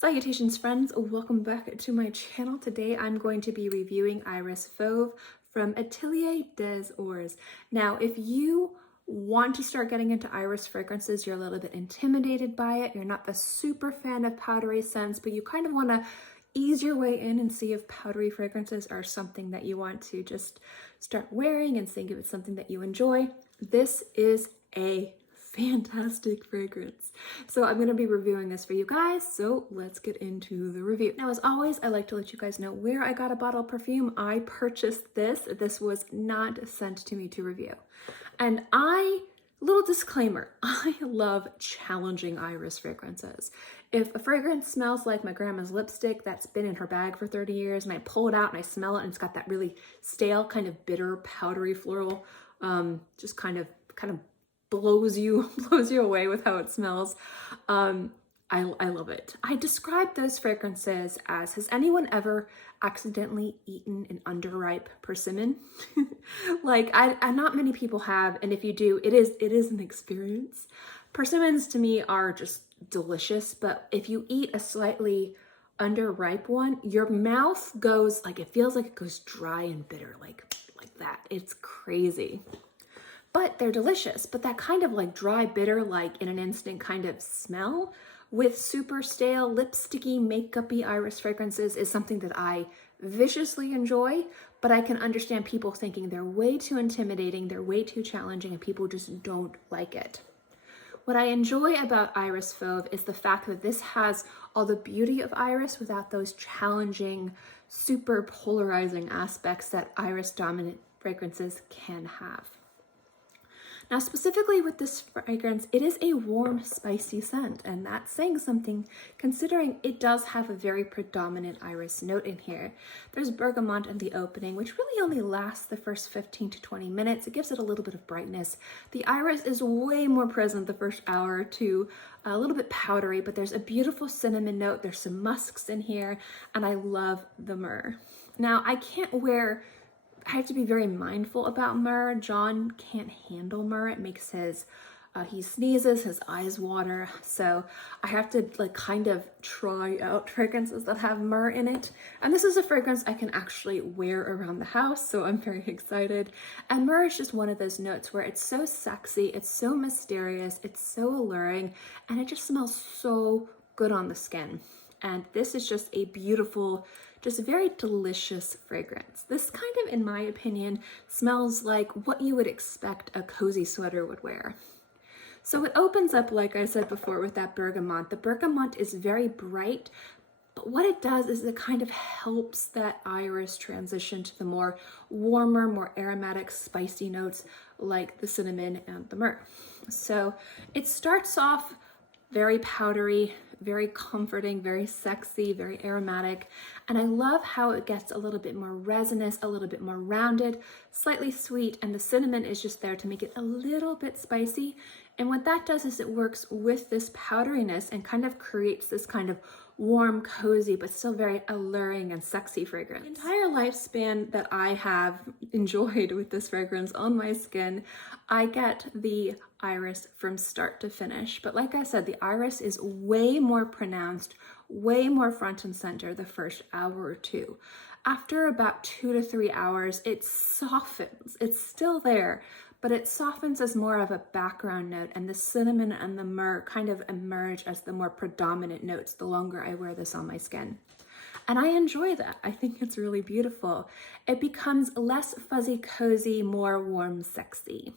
Salutations friends, welcome back to my channel. Today I'm going to be reviewing Iris Fauve from Atelier des Ors. Now if you want to start getting into iris fragrances, you're a little bit intimidated by it, you're not the super fan of powdery scents, but you kind of want to ease your way in and see if powdery fragrances are something that you want to just start wearing and seeing if it's something that you enjoy, this is a fantastic fragrance. So I'm going to be reviewing this for you guys, so let's get into the review. Now as always, I like to let you guys know where I got a bottle of perfume. I purchased this. This was not sent to me to review. And little disclaimer, I love challenging iris fragrances. If a fragrance smells like my grandma's lipstick that's been in her bag for 30 years and I pull it out and I smell it and it's got that really stale, kind of bitter, powdery floral, just kind of blows you away with how it smells. I love it. I describe those fragrances as, has anyone ever accidentally eaten an underripe persimmon? Like not many people have, and if you do, it is an experience. Persimmons to me are just delicious, but if you eat a slightly underripe one, your mouth goes like, it feels like it goes dry and bitter, like that. It's crazy. But they're delicious, but that kind of like dry, bitter, like in an instant kind of smell with super stale, lipsticky, makeup-y iris fragrances is something that I viciously enjoy, but I can understand people thinking they're way too intimidating, they're way too challenging, and people just don't like it. What I enjoy about Iris Fauve is the fact that this has all the beauty of iris without those challenging, super polarizing aspects that iris-dominant fragrances can have. Now, specifically with this fragrance, it is a warm, spicy scent, and that's saying something considering it does have a very predominant iris note in here. There's bergamot in the opening, which really only lasts the first 15 to 20 minutes. It gives it a little bit of brightness. The iris is way more present the first hour or two, a little bit powdery, but there's a beautiful cinnamon note. There's some musks in here, and I love the myrrh. Now, I have to be very mindful about myrrh. John can't handle myrrh. It makes he sneezes, his eyes water. So I have to kind of try out fragrances that have myrrh in it. And this is a fragrance I can actually wear around the house, so I'm very excited. And myrrh is just one of those notes where it's so sexy, it's so mysterious, it's so alluring, and it just smells so good on the skin. And this is just a beautiful, just a very delicious fragrance. This kind of, in my opinion, smells like what you would expect a cozy sweater would wear. So it opens up, like I said before, with that bergamot. The bergamot is very bright, but what it does is it kind of helps that iris transition to the more warmer, more aromatic, spicy notes like the cinnamon and the myrrh. So it starts off very powdery, very comforting, very sexy, very aromatic. And I love how it gets a little bit more resinous, a little bit more rounded, slightly sweet, and the cinnamon is just there to make it a little bit spicy. And what that does is it works with this powderiness and kind of creates this kind of warm, cozy, but still very alluring and sexy fragrance. The entire lifespan that I have enjoyed with this fragrance on my skin, I get the iris from start to finish. But like I said, the iris is way more pronounced, way more front and center the first hour or two. After about 2 to 3 hours, it softens. It's still there, but it softens as more of a background note, and the cinnamon and the myrrh kind of emerge as the more predominant notes the longer I wear this on my skin. And I enjoy that. I think it's really beautiful. It becomes less fuzzy, cozy, more warm, sexy.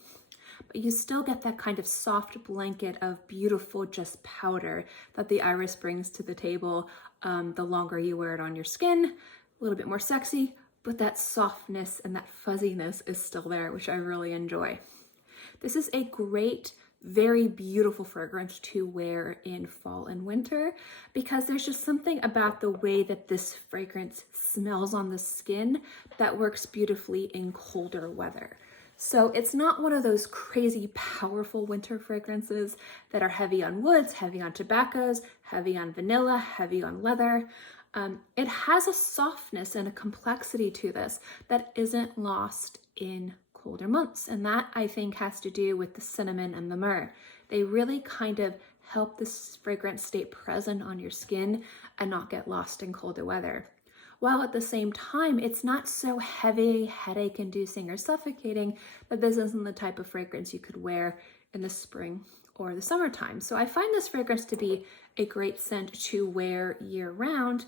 But you still get that kind of soft blanket of beautiful just powder that the iris brings to the table the longer you wear it on your skin. A little bit more sexy, but that softness and that fuzziness is still there, which I really enjoy. This is a great, very beautiful fragrance to wear in fall and winter because there's just something about the way that this fragrance smells on the skin that works beautifully in colder weather. So it's not one of those crazy, powerful winter fragrances that are heavy on woods, heavy on tobaccos, heavy on vanilla, heavy on leather. It has a softness and a complexity to this that isn't lost in colder months. And that I think has to do with the cinnamon and the myrrh. They really kind of help this fragrance stay present on your skin and not get lost in colder weather. While at the same time, it's not so heavy, headache-inducing, or suffocating that this isn't the type of fragrance you could wear in the spring or the summertime. So I find this fragrance to be a great scent to wear year-round.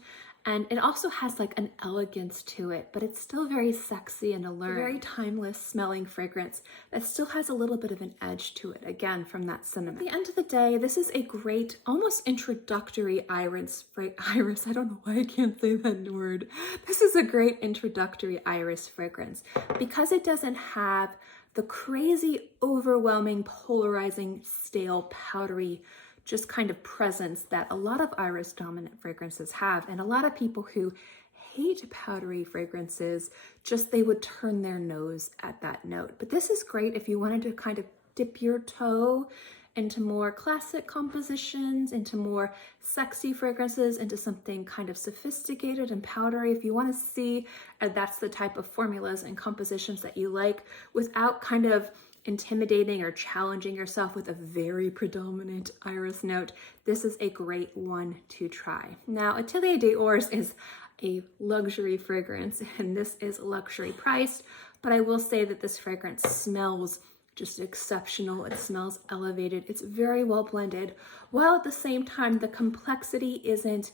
And it also has like an elegance to it, but it's still very sexy and alluring. Very timeless smelling fragrance that still has a little bit of an edge to it, again, from that cinnamon. At the end of the day, this is a great, almost introductory iris, I don't know why I can't say that word. This is a great introductory iris fragrance because it doesn't have the crazy, overwhelming, polarizing, stale, powdery just kind of presence that a lot of iris dominant fragrances have. And a lot of people who hate powdery fragrances, just they would turn their nose at that note. But this is great if you wanted to kind of dip your toe into more classic compositions, into more sexy fragrances, into something kind of sophisticated and powdery. If you want to see that's the type of formulas and compositions that you like without kind of intimidating or challenging yourself with a very predominant iris note, this is a great one to try. Now, Atelier d'Ors is a luxury fragrance, and this is luxury priced, but I will say that this fragrance smells just exceptional. It smells elevated. It's very well blended, while at the same time, the complexity isn't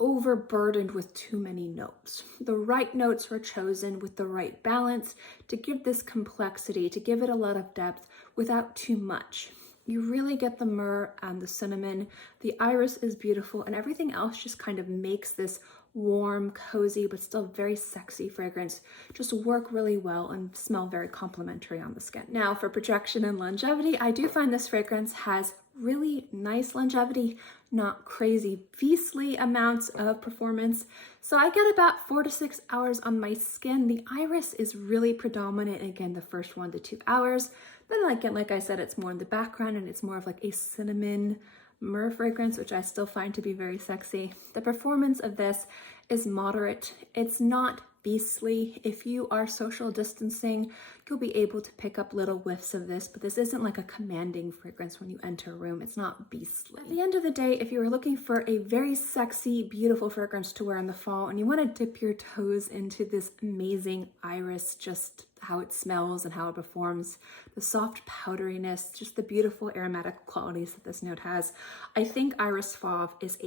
overburdened with too many notes. The right notes were chosen with the right balance to give this complexity, to give it a lot of depth without too much. You really get the myrrh and the cinnamon. The iris is beautiful, and everything else just kind of makes this warm, cozy, but still very sexy fragrance just work really well and smell very complimentary on the skin. Now, for projection and longevity, I do find this fragrance has really nice longevity, not crazy beastly amounts of performance. So I get about 4 to 6 hours on my skin. The iris is really predominant, again, the first 1 to 2 hours. Then again, like I said, it's more in the background and it's more of like a cinnamon myrrh fragrance, which I still find to be very sexy. The performance of this is moderate. It's not beastly. If you are social distancing, you'll be able to pick up little whiffs of this, but this isn't like a commanding fragrance when you enter a room. It's not beastly. At the end of the day, if you are looking for a very sexy, beautiful fragrance to wear in the fall and you want to dip your toes into this amazing iris, just how it smells and how it performs, the soft powderiness, just the beautiful aromatic qualities that this note has, I think Iris Fauve is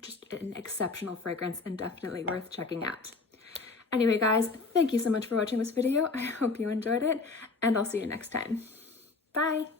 just an exceptional fragrance and definitely worth checking out. Anyway, guys, thank you so much for watching this video. I hope you enjoyed it, and I'll see you next time. Bye!